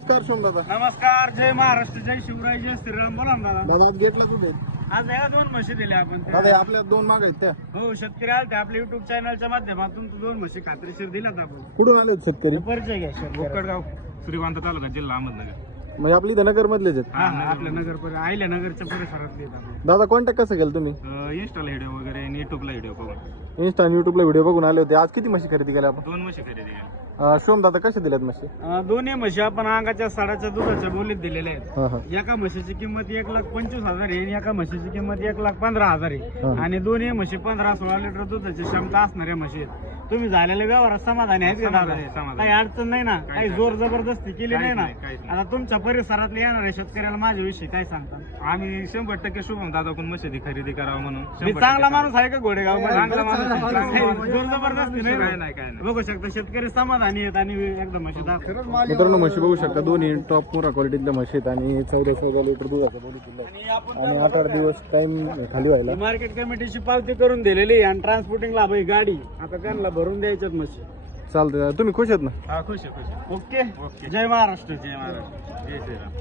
नमस्कार शोम दादा. नमस्कार, जय महाराष्ट्र, जय शिवराय, जय श्रीराम. बोला ना दादा. दादा आज गेटला कुठे? आज या 2 म्हशी दिल्या आपण. दादा हे आपल्या 2 माग आहेत त्या. हो, शेतकरी आले आपल्या युट्यूब चॅनलच्या माध्यमातून 2 म्हशी खात्रीशीर दिल्यात आपण. कुठून आले होते शेतकरी? परिचय घ्या. बोकडगाव, श्रीगोंदा तालुका, जिल्हा अहमदनगर. म्हणजे आपली इथे नगर मधलेच आहेत. हा, आपल्या नगर आयल्या नगरच्या परिसरातले आहेत आपण. दादा कॉन्टॅक्ट कसं केलं तुम्ही? इंस्टाला व्हिडिओ वगैरे आणि युट्यूबला व्हिडिओ बघून. इंस्टा आणि युट्यूबला व्हिडिओ बघून आले होते. आज किती म्हशी खरेदी केल्या आपण? 2 म्हशी खरेदी केल्या. शोम दादा कशा दिल्यात म्हशी? दोन्ही म्हशी आपण अंगाच्या साडाच्या दुधाच्या बोलीत दिलेल्या आहेत. हा हा. एका म्हशीची किंमत 1,25,000 आहे आणि एका म्हशीची किंमत 1,15,000 आहे. हा. आणि दोन्ही म्हशी 15-16 लिटर दुधाची क्षमता असणाऱ्या म्हशी आहेत. तुम्ही झालेल्या व्यवहारात समाधानी आहेत का दादा? काही अडचण नाही ना? काही जोर जबरदस्ती केली नाही ना? आता तुमच्या परिसरातले येणाऱ्या शेतकऱ्याला माझ्याविषयी काय सांगता? आम्ही 100% शुभम दादाकडून म्हशी खरेदी करावं म्हणून. मी चांगला माणूस आहे का घोडेगाव मध्ये? चांगला माणूस आहे. जोर जबरदस्ती नाही काय ना? नाही. बघू शकता शेतकरी समाधानी आहेत आणि एकदम म्हशी दाखवतात. मित्रांनो म्हशी बघू शकता. दोन्ही टॉप पुरा क्वालिटीतल्या म्हशी आहेत आणि 14 लिटर दुधाचा बोली दिला आणि 8 दिवस टाइम खाली व्हायला. मार्केट कमिटीची पावती करून दिलेली आहे आणि ट्रान्सपोर्टिंगला भाई गाडी आता त्यांना भरून द्यायच्यात म्हशी. चालतंय. तुम्ही खुश आहेत ना? हा, खुश आहे. ओके. जय महाराष्ट्र. जय महाराष्ट्र. जय श्रीराम.